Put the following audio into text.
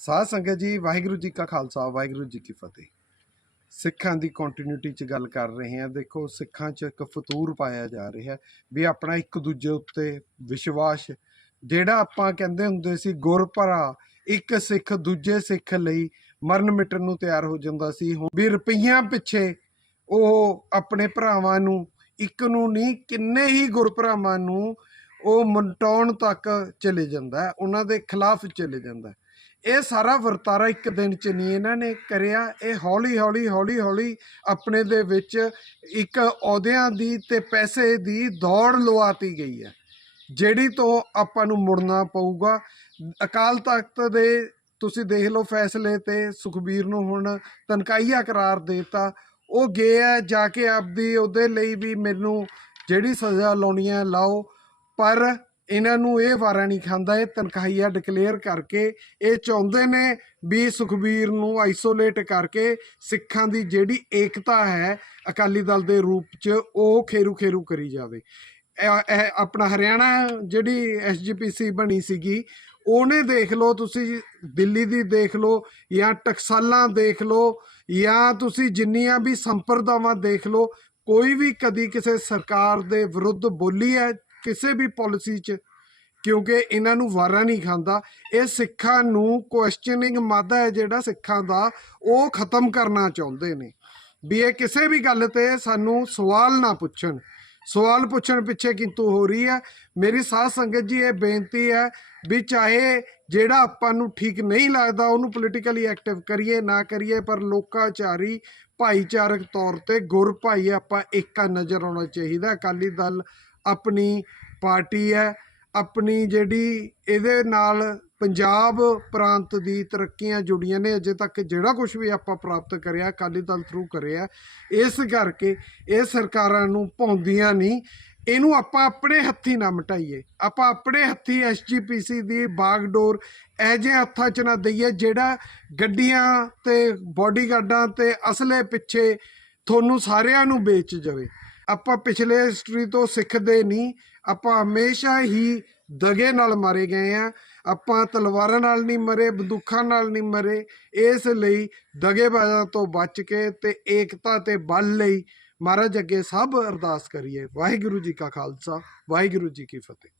ਸਾਧ ਸੰਗਤ ਜੀ, ਵਾਹਿਗੁਰੂ ਜੀ ਕਾ ਖਾਲਸਾ, ਵਾਹਿਗੁਰੂ ਜੀ ਕੀ ਫਤਿਹ। ਸਿੱਖਾਂ ਦੀ ਕੰਟੀਨਿਊਟੀ 'ਚ ਗੱਲ ਕਰ ਰਹੇ ਹਾਂ। ਦੇਖੋ, ਸਿੱਖਾਂ 'ਚ ਇੱਕ ਫਤੂਰ ਪਾਇਆ ਜਾ ਰਿਹਾ ਵੀ ਆਪਣਾ ਇੱਕ ਦੂਜੇ ਉੱਤੇ ਵਿਸ਼ਵਾਸ, ਜਿਹੜਾ ਆਪਾਂ ਕਹਿੰਦੇ ਹੁੰਦੇ ਸੀ ਗੁਰਭਰਾ ਇੱਕ ਸਿੱਖ ਦੂਜੇ ਸਿੱਖ ਲਈ ਮਰਨ ਮਿਟਣ ਨੂੰ ਤਿਆਰ ਹੋ ਜਾਂਦਾ ਸੀ। ਹੁਣ ਵੀ ਰੁਪਈਆਂ ਪਿੱਛੇ ਉਹ ਆਪਣੇ ਭਰਾਵਾਂ ਨੂੰ, ਇੱਕ ਨੂੰ ਨਹੀਂ, ਕਿੰਨੇ ਹੀ ਗੁਰਭਰਾਵਾਂ ਨੂੰ ਉਹ ਮਨਟਾਉਣ ਤੱਕ ਚਲੇ ਜਾਂਦਾ ਉਹਨਾਂ ਦੇ ਖਿਲਾਫ ਚਲੇ ਜਾਂਦਾ ਇਹ ਸਾਰਾ ਵਰਤਾਰਾ ਇੱਕ ਦਿਨ ਚ ਨਹੀਂ ਇਹਨਾਂ ਨੇ ਕਰਿਆ। ਇਹ ਹੌਲੀ ਹੌਲੀ ਹੌਲੀ ਹੌਲੀ ਆਪਣੇ ਦੇ ਵਿੱਚ ਇੱਕ ਅਹੁਦਿਆਂ ਦੀ ਤੇ ਪੈਸੇ ਦੀ ਦੌੜ ਲਵਾਤੀ ਗਈ ਹੈ, ਜਿਹੜੀ ਤੋਂ ਆਪਾਂ ਨੂੰ ਮੁੜਨਾ ਪਊਗਾ। ਅਕਾਲ ਤਖਤ ਦੇ ਤੁਸੀਂ ਦੇਖ ਲਓ ਫੈਸਲੇ ਤੇ ਸੁਖਬੀਰ ਨੂੰ ਹੁਣ ਤਨਕਾਈਆ ਕਰਾਰ ਦੇਤਾ। ਉਹ ਗਏ ਆ ਜਾ ਕੇ ਆਪਦੀ ਉਹਦੇ ਲਈ ਵੀ ਮੈਨੂੰ ਜਿਹੜੀ ਸਜ਼ਾ ਲਾਉਣੀ ਹੈ ਲਾਓ, ਪਰ ਇਹਨਾਂ ਨੂੰ ਇਹ ਵਾਰਾ ਨਹੀਂ ਖਾਂਦਾ, ਇਹ ਤਨਖਾਹੀਆ ਡਿਕਲੇਅਰ ਕਰਕੇ, ਇਹ ਚਾਹੁੰਦੇ ਨੇ ਵੀ ਸੁਖਬੀਰ ਨੂੰ ਆਈਸੋਲੇਟ ਕਰਕੇ ਸਿੱਖਾਂ ਦੀ ਜਿਹੜੀ ਏਕਤਾ ਹੈ ਅਕਾਲੀ ਦਲ ਦੇ ਰੂਪ 'ਚ, ਉਹ ਖੇਰੂ ਖੇਰੂ ਕਰੀ ਜਾਵੇ। ਆਪਣਾ ਹਰਿਆਣਾ ਜਿਹੜੀ ਐਸਜੀਪੀਸੀ ਬਣੀ ਸੀਗੀ, ਉਹਨੇ ਦੇਖ ਲਓ ਤੁਸੀਂ, ਦਿੱਲੀ ਦੀ ਦੇਖ ਲਓ ਜਾਂ ਟਕਸਾਲਾਂ ਦੇਖ ਲਓ ਜਾਂ ਤੁਸੀਂ ਜਿੰਨੀਆਂ ਵੀ ਸੰਪਰਦਾਵਾਂ ਦੇਖ ਲਓ, ਕੋਈ ਵੀ ਕਦੀ ਕਿਸੇ ਸਰਕਾਰ ਦੇ ਵਿਰੁੱਧ ਬੋਲੀ ਹੈ, ਕਿਸੇ ਵੀ ਪਾਲਿਸੀ 'ਚ ਕਿਉਂਕਿ ਇਹਨਾਂ ਨੂੰ ਵਾਰਾ ਨਹੀਂ ਖਾਂਦਾ। ਇਹ ਸਿੱਖਾਂ ਨੂੰ ਕੁਐਸਚਨਿੰਗ ਮਾਦਾ ਹੈ ਜਿਹੜਾ ਸਿੱਖਾਂ ਦਾ, ਉਹ ਖਤਮ ਕਰਨਾ ਚਾਹੁੰਦੇ ਨੇ। ਵੀ ਇਹ ਕਿਸੇ ਵੀ ਗੱਲ ਤੇ ਸਾਨੂੰ ਸਵਾਲ ਨਾ ਪੁੱਛਣ। ਸਵਾਲ ਪੁੱਛਣ ਪਿੱਛੇ ਕਿੰਤੂ ਹੋ ਰਹੀ ਹੈ। ਮੇਰੀ ਸਾਧ ਸੰਗਤ ਜੀ, ਇਹ ਬੇਨਤੀ ਹੈ ਵੀ ਚਾਹੇ ਜਿਹੜਾ ਆਪਾਂ ਨੂੰ ਠੀਕ ਨਹੀਂ ਲੱਗਦਾ, ਉਹਨੂੰ ਪੋਲੀਟੀਕਲੀ ਐਕਟਿਵ ਕਰੀਏ, ਨਾ ਕਰੀਏ, ਪਰ ਲੋਕਾਚਾਰੀ, ਭਾਈਚਾਰਕ ਤੌਰ ਤੇ ਗੁਰ ਭਾਈ ਆਪਾਂ ਇੱਕਾ ਨਜ਼ਰ ਆਉਣਾ ਚਾਹੀਦਾ। ਅਕਾਲੀ ਦਲ ਆਪਣੀ ਪਾਰਟੀ ਹੈ। ਆਪਣੀ ਜਿਹੜੀ ਇਹਦੇ ਨਾਲ ਪੰਜਾਬ ਪ੍ਰਾਂਤ ਦੀ ਤਰੱਕੀਆਂ ਜੁੜੀਆਂ ਨੇ, ਅਜੇ ਤੱਕ ਜਿਹੜਾ ਕੁਝ ਵੀ ਆਪਾਂ ਪ੍ਰਾਪਤ ਕਰਿਆ, ਅਕਾਲੀ ਦਲ ਥਰੂ ਕਰਿਆ, ਇਸ ਕਰਕੇ ਇਹ ਸਰਕਾਰਾਂ ਨੂੰ ਪਾਉਂਦੀਆਂ ਨਹੀਂ। ਇਹਨੂੰ ਆਪਾਂ ਆਪਣੇ ਹੱਥੀ ਨਾ ਮਟਾਈਏ। ਆਪਾਂ ਆਪਣੇ ਹੱਥੀ ਐਸਜੀਪੀਸੀ ਦੀ ਬਾਗਡੋਰ ਐਜੇ ਹੱਥਾਂ 'ਚ ਨਾ ਦਈਏ ਜਿਹੜਾ ਗੱਡੀਆਂ ਤੇ ਬਾਡੀਗਾਰਡਾਂ ਤੇ ਅਸਲੇ ਪਿੱਛੇ ਤੁਹਾਨੂੰ ਸਾਰਿਆਂ ਨੂੰ ਵੇਚ ਜਾਵੇ। ਆਪਾਂ ਪਿਛਲੇ ਹਿਸਟਰੀ ਤੋਂ ਸਿੱਖਦੇ ਨਹੀਂ। ਆਪਾਂ ਹਮੇਸ਼ਾ ਹੀ ਦਗੇ ਨਾਲ ਮਾਰੇ ਗਏ ਆ। ਆਪਾਂ ਤਲਵਾਰਾਂ ਨਾਲ ਨਹੀਂ ਮਰੇ, ਬੰਦੂਕਾਂ ਨਾਲ ਨਹੀਂ ਮਰੇ। ਇਸ ਲਈ ਦਗੇਬਾਜ਼ਾਂ ਤੋਂ ਬਚ ਕੇ ਤੇ ਏਕਤਾ ਤੇ ਬਲ ਲਈ ਮਹਾਰਾਜ ਅੱਗੇ ਸਭ ਅਰਦਾਸ ਕਰੀਏ। ਵਾਹਿਗੁਰੂ ਜੀ ਕਾ ਖਾਲਸਾ, ਵਾਹਿਗੁਰੂ ਜੀ ਕੀ ਫਤਿਹ।